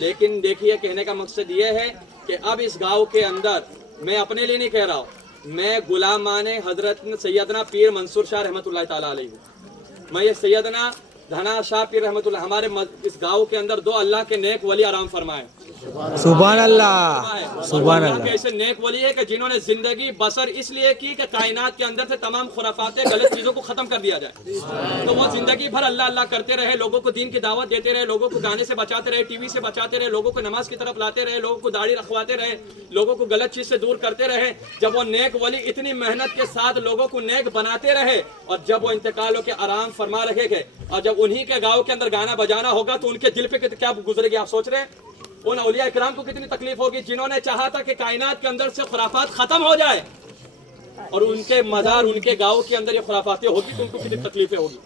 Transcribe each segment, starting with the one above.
لیکن دیکھیے کہنے کا مقصد یہ ہے کہ اب اس گاؤں کے اندر میں اپنے لیے نہیں کہہ رہا ہوں، میں غلامان حضرت سیدنا پیر منصور شاہ رحمۃ اللہ تعالیٰ علیہ ہوں۔ میں یہ سیدنا دھنا شاہ پیر رحمۃ اللہ، ہمارے اس گاؤں کے اندر 2 اللہ کے نیک ولی آرام فرمائے، سبحان اللہ، سبحان اللہ اللہ۔ کے ایسے نیک ولی ہے کہ جنہوں نے زندگی بسر اس لیے کی کہ کائنات کے اندر سے تمام خرافات غلط چیزوں کو ختم کر دیا جائے، تو وہ زندگی بھر اللہ اللہ کرتے رہے، لوگوں کو دین کی دعوت دیتے رہے، لوگوں کو گانے سے بچاتے رہے، ٹی وی سے بچاتے رہے، لوگوں کو نماز کی طرف لاتے رہے، لوگوں کو داڑھی رکھواتے رہے، لوگوں کو غلط چیز سے دور کرتے رہے۔ جب وہ نیک ولی اتنی محنت کے ساتھ لوگوں کو نیک بناتے رہے اور جب وہ انتقال ہو کے آرام فرما رہے گے اور جب انہی کے گاؤں کے اندر گانا بجانا ہوگا تو ان کے دل پہ کیا گزرے گی آپ سوچ رہے ہیں؟ ان اولیاء اکرام کو کتنی تکلیف ہوگی جنہوں نے چاہا تھا کہ کائنات کے اندر سے خرافات ختم ہو جائے اور ان کے مزار ان کے گاؤں کے اندر یہ خرافاتیں ہوگی تو ان کو کتنی تکلیفیں ہوگی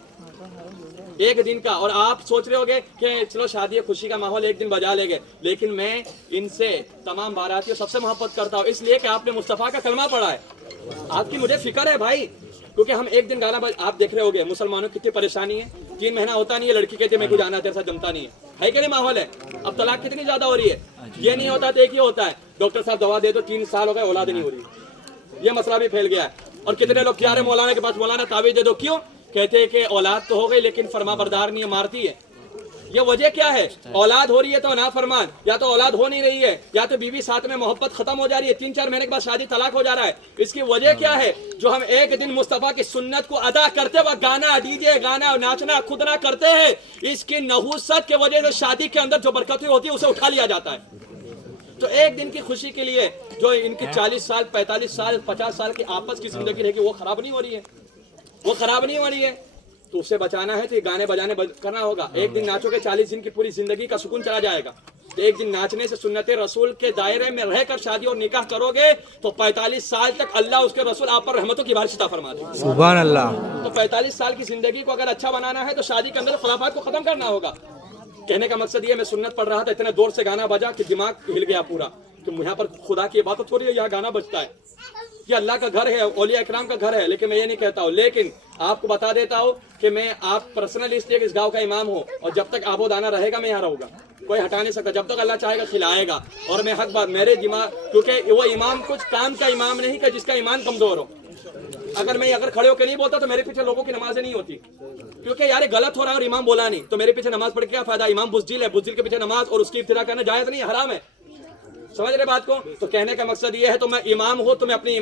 ایک دن کا۔ اور آپ سوچ رہے ہوگے کہ چلو شادی خوشی کا ماحول ایک دن بجا لے گے، لیکن میں ان سے تمام باراتیوں سب سے محبت کرتا ہوں اس لیے کہ آپ نے مصطفیٰ کا کلمہ پڑھا ہے، آپ کی مجھے فکر ہے بھائی، کیونکہ ہم ایک دن گانا آپ دیکھ رہے ہوگے مسلمانوں کی کتنی پریشانی ہے، 3 مہینہ ہوتا نہیں ہے، لڑکی کہتی ہے میں کو جانا تیرے ساتھ جمتا نہیں ہے کہ نہیں ماحول ہے؟ اب طلاق کتنی زیادہ ہو رہی ہے، یہ نہیں ہوتا تو ایک ہی ہوتا ہے ڈاکٹر صاحب دوا دے دو 3 سال ہو گئے اولاد نہیں ہو رہی، یہ مسئلہ بھی پھیل گیا ہے۔ اور کتنے لوگ کیا رہے مولانا کے پاس، مولانا تعویذ دے دو، کیوں؟ کہتے ہیں کہ اولاد تو ہو گئی لیکن فرما بردار نہیں ہے، مارتی ہے۔ یہ وجہ کیا ہے؟ اولاد ہو رہی ہے تو نافرمان، یا تو اولاد ہو نہیں رہی ہے، یا تو بیوی ساتھ میں محبت ختم ہو جا رہی ہے، 3-4 مہینے کے بعد شادی طلاق ہو جا رہا ہے۔ اس کی وجہ کیا ہے؟ جو ہم ایک دن مصطفیٰ کی سنت کو ادا کرتے وقت گانا ڈی جے گانا ناچنا خود نہ کرتے ہیں، اس کی نحوست کی وجہ سے شادی کے اندر جو برکتیں ہوتی ہے اسے اٹھا لیا جاتا ہے۔ تو ایک دن کی خوشی کے لیے جو ان کی 40 سال 45 سال 50 سال کی آپس کی زندگی رہے گی وہ خراب نہیں ہو رہی ہے، وہ خراب نہیں ہو رہی ہے، تو اسے بچانا ہے تو یہ گانے بجانے کرنا ہوگا۔ ایک دن ناچو گے 40 دن کی پوری زندگی کا سکون چلا جائے گا، ایک دن ناچنے سے سنت رسول کے دائرے میں رہ کر شادی اور نکاح کرو گے تو 45 سال تک اللہ اس کے رسول آپ پر رحمتوں کی بارش عطا فرماتے ہیں۔ سبحان اللہ۔ تو 45 سال کی زندگی کو اگر اچھا بنانا ہے تو شادی کے اندر خرافات کو ختم کرنا ہوگا۔ کہنے کا مقصد یہ میں سنت پڑھ رہا تھا، اتنے دور سے گانا بجا کہ دماغ ہل گیا پورا، تو یہاں پر خدا کی عبادت ہو رہی ہے، یہاں گانا بجتا ہے، یہ اللہ کا گھر ہے، اولیاء اکرام کا گھر ہے، لیکن میں یہ نہیں کہتا ہوں۔ لیکن آپ کو بتا دیتا ہوں کہ میں آپ پرسنل اس لیے کہ اس گاؤں کا امام ہوں اور جب تک آب و دانہ رہے گا میں یہاں رہوں گا، کوئی ہٹا نہیں سکتا، جب تک اللہ چاہے گا کھلائے گا۔ اور میں حق بات میرے دماغ، کیونکہ وہ امام کچھ کام کا امام نہیں کہ جس کا ایمان کمزور ہو، اگر کھڑے ہو کے نہیں بولتا تو میرے پیچھے لوگوں کی نمازیں نہیں ہوتی، کیونکہ یار غلط ہو رہا ہے اور امام بولا نہیں تو میرے پیچھے نماز پڑھ کے کیا فائدہ؟ امام بزدل ہے، بزدل کے پیچھے نماز اور اس کی ابتدا کرنا جائز نہیں، حرام ہے، سمجھ رہے بات کو؟ تو کہنے کا مقصد یہ ہے تو میں امام ہوں تو میں اپنی